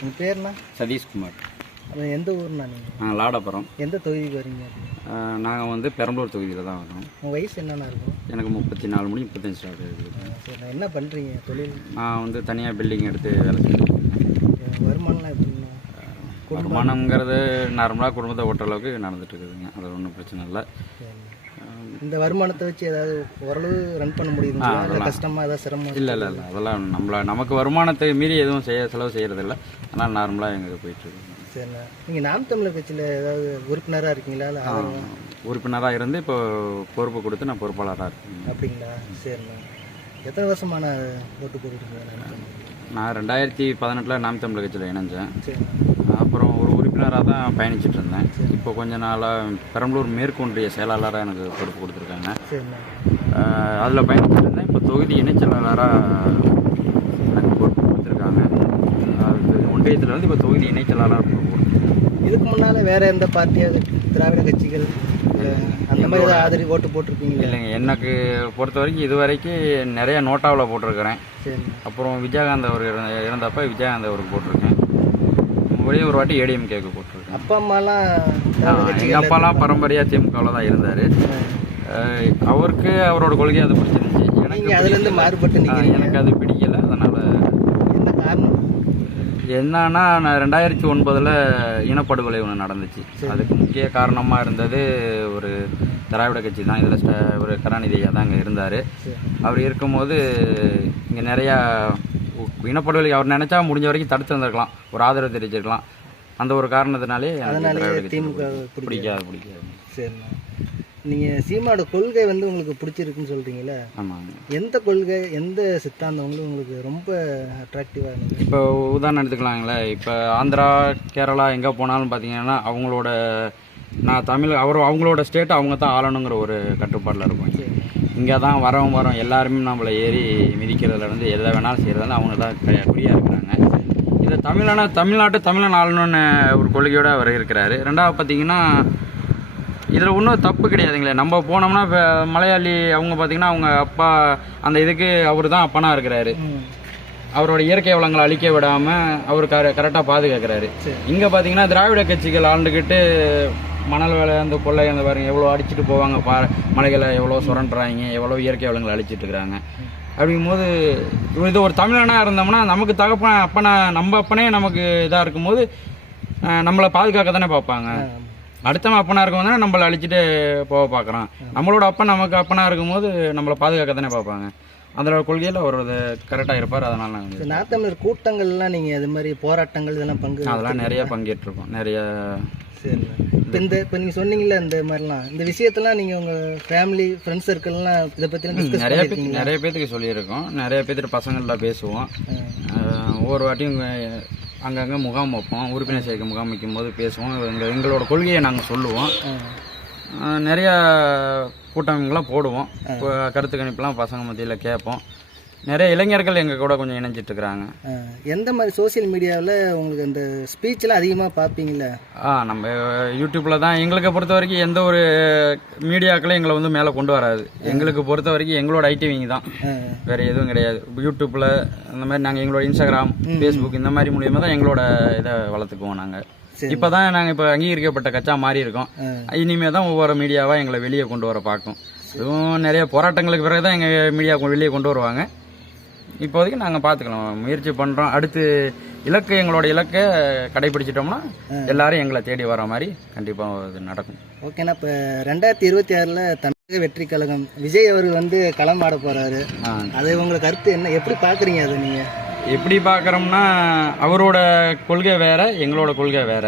உங்கள் பேர்ண்ணா? சதீஷ்குமார். அது எந்த ஊர்ண்ணா நீங்கள் நாங்கள் லாடப்புறம் எந்த தொகுதிக்கு வரீங்க நாங்கள் வந்து பெரம்பலூர் தொகுதியில் தான் வரோம். உங்கள் வயசு என்னண்ணா இருக்கும்? எனக்கு முப்பத்தி நாலு மணி முப்பத்தஞ்சு ஸ்டார்ட் இருக்குது. சரி என்ன பண்ணுறீங்க தொழில்? நான் வந்து தனியாக பில்டிங் எடுத்து வேலை இருக்கேன் வருமானம்லாம் எப்படிண்ணா வருமானங்கிறது நார்மலாக குடும்பத்தை ஓட்டுற அளவுக்கு நடந்துட்டு இருக்குதுங்க. அது ஒன்றும் பிரச்சனை இல்லை. சரிண்ணா. இந்த வருமானத்தை வச்சு ஏதாவது ஓரளவு ரன் பண்ண முடியுதுங்களா இல்லை. கஷ்டமாக ஏதாவது சிரமம்? இல்லை இல்லை இல்லை. அதெல்லாம் நம்மள நமக்கு வருமானத்தை மீறி எதுவும் செய்ய செலவு செய்கிறதில்ல ஆனால் நார்மலாக எங்களுக்கு போயிட்டுருக்கு சரிண்ணா. நீங்கள் நாம் தமிழர் கட்சியில் ஏதாவது உறுப்பினராக இருக்கீங்களா? இல்லை? உறுப்பினராக இருந்து இப்போ பொறுப்பு கொடுத்து நான் பொறுப்பாளராக இருக்கேன். அப்படிங்களா? சரிண்ணா. எத்தனை வருஷமான ஓட்டு போட்டுருக்கீங்க நான் ரெண்டாயிரத்தி பதினெட்டில் நாம் தமிழர் கட்சியில் இணைஞ்சேன். அப்புறம் உறுப்பினராக தான் பயணிச்சிட்டு இருந்தேன் இப்போ கொஞ்ச நாளாக பெரம்பலூர் மேற்கு ஒன்றிய செயலாளராக எனக்கு பொறுப்பு கொடுத்துருக்காங்க. அதில் பயணிச்சிட்டு இருந்தேன் இப்போ தொகுதி இணைச் செயலாளராக எனக்கு பொறுப்பு கொடுத்துருக்காங்க. அது ஒன்றியத்தில் வந்து இப்போ தொகுதி இணைச் செயலாளராக பொறுப்பு கொடுத்துருக்காங்க. இதுக்கு முன்னால் வேற எந்த பார்ட்டியாவது திராவிட கட்சிகள் அந்த மாதிரி ஆதரவு ஓட்டு போட்டிருக்கீங்களா? இல்லைங்க எனக்கு பொறுத்த வரைக்கும் இது வரைக்கும் நிறைய நோட்டாவில் போட்டிருக்கிறேன். அப்புறம் விஜயகாந்த் அவர் இருந்த- இருந்தப்ப விஜயகாந்த் அவருக்கு போட்டிருக்கேன். ஒரே ஒரு வாட்டி ஏடிஎம் கேக்கு போட்டிருக்கேன். அப்பா அம்மாலாம் எங்கள் அப்பாலாம் பரம்பரையாக திமுகவில் தான் இருந்தார். அவருக்கு அவரோட கொள்கை அது பிடிச்சிருந்துச்சு. எனக்கு நீங்க அதுல இருந்து பிடிக்கல. மாறுபட்டு எனக்கு அது பிடிக்கல. அதனால என்ன காரணம்? என்னன்னா நான் ரெண்டாயிரத்தி ஒன்பதில் இனப்படுகொலை ஒன்று நடந்துச்சு. அதுக்கு முக்கிய காரணமாக இருந்தது ஒரு திராவிட கட்சி தான். இதில் ஒரு கருணாநிதி தான் அங்கே இருந்தார். அவர் இருக்கும்போது இங்கே நிறையா இனப்படுகொலை அவர் நினச்சா முடிஞ்ச வரைக்கும் தடுத்து வந்திருக்கலாம். ஒரு ஆதரவு தெரிவிச்சிருக்கலாம். அந்த ஒரு காரணத்தினாலே திமுக பிடிக்காது. பிடிக்காது சரிண்ணா. நீங்க சீமாவோட கொள்கை வந்து உங்களுக்கு பிடிச்சிருக்குன்னு சொல்றீங்களே ஆமாங்க எந்த கொள்கை எந்த சித்தாந்தம் வந்து உங்களுக்கு ரொம்ப அட்ராக்டிவா இருந்தது? இப்போ உதாரணம் எடுத்துக்கலாங்களேன் இப்போ ஆந்திரா கேரளா எங்கே போனாலும் பார்த்தீங்கன்னா அவங்களோட நான் தமிழ் அவர் அவங்களோட ஸ்டேட் அவங்க தான் ஆளணுங்கிற ஒரு கட்டுப்பாடில் இருக்கும் சரி. இங்கே தான் வரவும் வரோம். எல்லாருமே நம்மளை ஏறி மிதிக்கிறதுலேருந்து எதை வேணாலும் செய்கிறதால அவங்க தான் க- குறியா இருக்கிறாங்க. இதை தமிழனா தமிழ்நாட்டு தமிழன் ஆளணும்னு ஒரு கொள்கையோடு அவர் இருக்கிறாரு. ரெண்டாவது பார்த்தீங்கன்னா இதில் ஒன்றும் தப்பு கிடையாதுங்களே. நம்ம போனோம்னா இப்போ மலையாளி அவங்க பார்த்தீங்கன்னா அவங்க அப்பா அந்த இதுக்கு அவர் தான் அப்பனா இருக்கிறாரு. அவரோட இயற்கை வளங்களை அழிக்க விடாம அவர் கர கரெக்டாக பாதுகாக்கிறாரு. இங்க பாத்தீங்கன்னா திராவிட கட்சிகள் ஆண்டுகிட்டு மணல் வேலை அந்த கொள்ளை அந்த பாருங்க எவ்வளோ அடிச்சிட்டு போவாங்க பா மலைகளை எவ்வளோ சுரண்டுறாங்க எவ்வளோ இயற்கை வளங்களை அழிச்சிட்டு இருக்கிறாங்க. அப்படிங்கும்போது இது ஒரு தமிழனா இருந்தோம்னா நமக்கு தகப்பன் அப்பனா நம்ம அப்பனே நமக்கு இதாக இருக்கும்போது நம்மளை பாதுகாக்க தானே பார்ப்பாங்க. அடுத்தவன் அப்பனா இருக்கும்போது நம்மளை அழிச்சிட்டு போக பார்க்குறான். நம்மளோட அப்பன் நமக்கு அப்பனா இருக்கும்போது நம்மளை பாதுகாக்க தானே பார்ப்பாங்க. அந்த கொள்கையில் அவர் கரெக்டாக இருப்பார் அதனால வந்து நாத்தமிழர் கூட்டங்கள்லாம் நீங்க அது மாதிரி போராட்டங்கள் இதெல்லாம் பங்கு அதெல்லாம் நிறைய பங்கேற்றிருக்கோம் நிறைய சரி. இப்போ இந்த இப்போ நீங்கள் சொன்னீங்கல்ல இந்த மாதிரிலாம் இந்த விஷயத்தெல்லாம் நீங்கள் உங்கள் ஃபேமிலி ஃப்ரெண்ட்ஸ் சர்க்கிள்லாம் இதை டிஸ்கஸ் நிறைய பேர் பண்ணியிருக்கீங்களா? நிறைய பேத்துக்கு சொல்லியிருக்கோம் நிறைய பேர்த்து பசங்கள்ல பேசுவோம். ஒவ்வொரு வாட்டியும் அங்கங்கே முகாம் வைப்போம் உறுப்பினர் சேர்க்கை முகாம் வைக்கும் போது பேசுவோம் எங்கள் எங்களோட கொள்கையை நாங்கள் சொல்லுவோம். நிறைய கூட்டங்கள்லாம் போடுவோம். கருத்து கணிப்புலாம் பசங்க மத்தியில் கேட்போம். நிறைய இளைஞர்கள் எங்கள் கூட கொஞ்சம் இணைஞ்சிட்டு இருக்கிறாங்க எந்த மாதிரி சோஷியல் மீடியாவில் உங்களுக்கு அந்த ஸ்பீச்லாம் அதிகமாக பார்ப்பீங்கல்ல? ஆ நம்ம யூடியூப்பில் தான் எங்களுக்கு பொறுத்த வரைக்கும் எந்த ஒரு மீடியாக்களும் எங்களை வந்து மேலே கொண்டு வராது. எங்களுக்கு பொறுத்த வரைக்கும் எங்களோட ஐடிவிங்க தான். வேற எதுவும் கிடையாது. யூடியூப்பில் அந்த மாதிரி நாங்கள் எங்களோட இன்ஸ்டாகிராம் ஃபேஸ்புக் இந்த மாதிரி மூலியமாக தான் எங்களோட இதை வளர்த்துக்குவோம் நாங்கள் சரி. இப்போ தான் நாங்கள் இப்போ அங்கீகரிக்கப்பட்ட கச்சா மாறி இருக்கோம். இனிமே தான் ஒவ்வொரு மீடியாவாக எங்களை வெளியே கொண்டு வர பார்க்கும். இதுவும் நிறைய போராட்டங்களுக்கு பிறகு தான் எங்கள் மீடியா வெளியே கொண்டு வருவாங்க. இப்போதைக்கு நாங்கள் பார்த்துக்கலாம் முயற்சி பண்ணுறோம் அடுத்து இலக்கு எங்களோட இலக்கை கடைபிடிச்சிட்டோம்னா எல்லாரும் எங்களை தேடி வர மாதிரி கண்டிப்பாக இது நடக்கும். ஓகேண்ணா இப்போ ரெண்டாயிரத்தி இருபத்தி ஆறில் தமிழக வெற்றி கழகம் விஜய் அவர்கள் வந்து களம் ஆட போகிறாரு அது உங்களை கருத்து என்ன? எப்படி பார்க்குறீங்க அதை நீங்கள் எப்படி பார்க்குறோம்னா அவரோட கொள்கை வேற எங்களோட கொள்கை வேற.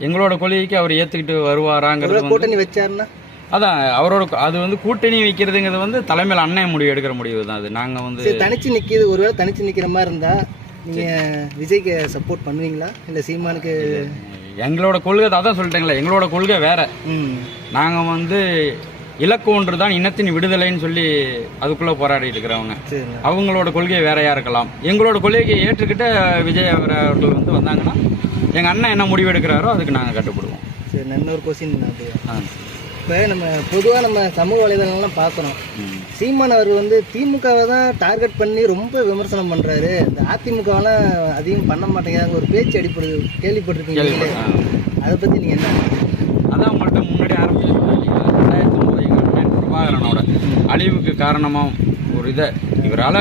எங்களோட கொள்கைக்கு அவர் ஏற்றுக்கிட்டு வருவாராங்கிறது கூட்டணி வச்சாருன்னா? அதான் அவரோட அது வந்து கூட்டணி வைக்கிறதுங்கிறது வந்து தலைமையில் அண்ணன் முடிவு எடுக்கிற முடிவு தான் அது. நாங்கள் வந்து தனிச்சு நிற்கிது ஒருவேளை தனிச்சு நிற்கிற மாதிரி இருந்தால் நீங்கள் விஜய்க்கு சப்போர்ட் பண்ணுவீங்களா? இல்லை சீமானுக்கு? எங்களோட கொள்கை அதான் சொல்லிட்டேங்களே எங்களோட கொள்கை வேற. ம். நாங்கள் வந்து இலக்கு ஒன்று தான் இனத்தின் விடுதலைன்னு சொல்லி அதுக்குள்ளே போராடி இருக்கிறவங்க. அவங்களோட கொள்கை வேறையா இருக்கலாம்? எங்களோட கொள்கையை ஏற்றுக்கிட்ட விஜய் அவர் அவர்கள் வந்து வந்தாங்கன்னா எங்கள் அண்ணன் என்ன முடிவு எடுக்கிறாரோ அதுக்கு நாங்கள் கட்டுப்படுவோம். சரி இன்னொரு கொஸ்டின் ஆ. இப்போ நம்ம பொதுவாக நம்ம சமூக வலைதளங்கள்லாம் பார்க்குறோம். சீமான் அவர் வந்து திமுகவை தான் டார்கெட் பண்ணி ரொம்ப விமர்சனம் பண்ணுறாரு இந்த அதிமுகவெல்லாம் அதிகம் பண்ண மாட்டேங்கிறாங்க. ஒரு பேச்சு அடிப்படுது கேள்விப்பட்டிருப்பீங்க நீங்களே. அதை பற்றி நீங்கள் என்ன? அதான் உங்கள்கிட்ட முன்னாடி ஆரம்பிச்சிருக்கோம் இல்லைங்களா ரெண்டாயிரத்தி ஒன்பது எங்கள் பிரபாகரனோட அழிவுக்கு காரணமாக ஒரு இதை. இவரால்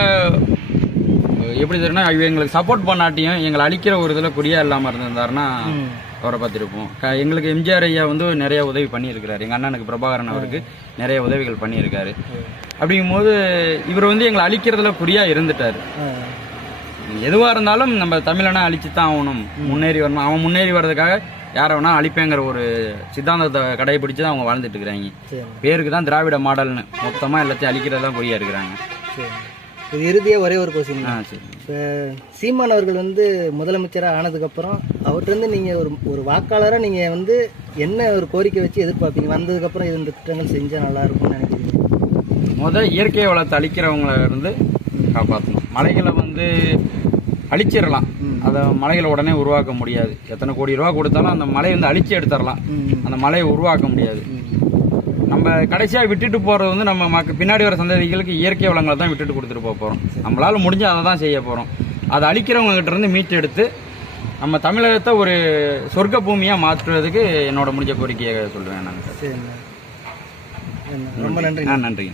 எப்படி தெரியும்னா எங்களுக்கு சப்போர்ட் பண்ணாட்டியும் எங்களை அழிக்கிற ஒரு இதில் குறியா இல்லாமல் இருந்திருந்தாருன்னா அவரை பார்த்துருப்போம். எங்களுக்கு எம்ஜிஆர் ஐயா வந்து நிறைய உதவி பண்ணியிருக்கிறாரு. எங்கள் அண்ணனுக்கு பிரபாகரன் அவருக்கு நிறைய உதவிகள் பண்ணியிருக்காரு. அப்படிங்கும்போது இவர் வந்து எங்களை அழிக்கிறதுல குறியா இருந்துட்டார். எதுவாக இருந்தாலும் நம்ம தமிழனை அழிச்சு தான் ஆகணும் முன்னேறி வரணும். அவன் முன்னேறி வர்றதுக்காக யாரை வேணா அழிப்பேங்கிற ஒரு சித்தாந்தத்தை கடைபிடிச்சு தான் அவங்க வாழ்ந்துட்டு இருக்கிறாங்க. பேருக்கு தான் திராவிட மாடல்னு. மொத்தமாக எல்லாத்தையும் அழிக்கிறது தான் குறியா இருக்கிறாங்க. இது இறுதியாக ஒரே ஒரு கொஸ்டின் ஆ சரி இப்போ சீமான் அவர்கள் வந்து முதலமைச்சராக ஆனதுக்கப்புறம் அவர்கிட்ட நீங்கள் ஒரு ஒரு வாக்காளராக நீங்கள் வந்து என்ன ஒரு கோரிக்கை வச்சு எதிர்பார்ப்பீங்க? வந்ததுக்கப்புறம் இது இந்த திட்டங்கள் செஞ்சால் நல்லா இருக்கும்னு நினைக்கிறீங்க? முத இயற்கை வளத்தை அழிக்கிறவங்கள இருந்து காப்பாற்றணும் மலைகளை வந்து அழிச்சிடலாம். அதை மலைகளை உடனே உருவாக்க முடியாது. எத்தனை கோடி ரூபா கொடுத்தாலும் அந்த மலையை வந்து அழிச்சு எடுத்துடலாம். அந்த மலையை உருவாக்க முடியாது. நம்ம கடைசியாக விட்டுட்டு போகிறது வந்து நம்ம மக்க பின்னாடி வர சந்ததிகளுக்கு இயற்கை வளங்களை தான் விட்டுட்டு கொடுத்துட்டு போக போகிறோம் நம்மளால முடிஞ்சு அதை தான் செய்ய போகிறோம் அதை அழிக்கிறவங்க கிட்ட இருந்து மீட்டு எடுத்து நம்ம தமிழகத்தை ஒரு சொர்க்க பூமியாக மாற்றுறதுக்கு என்னோட முடிஞ்ச கோரிக்கையை சொல்லுவேன் நான். ரொம்ப நன்றி. ஆ நன்றிங்க.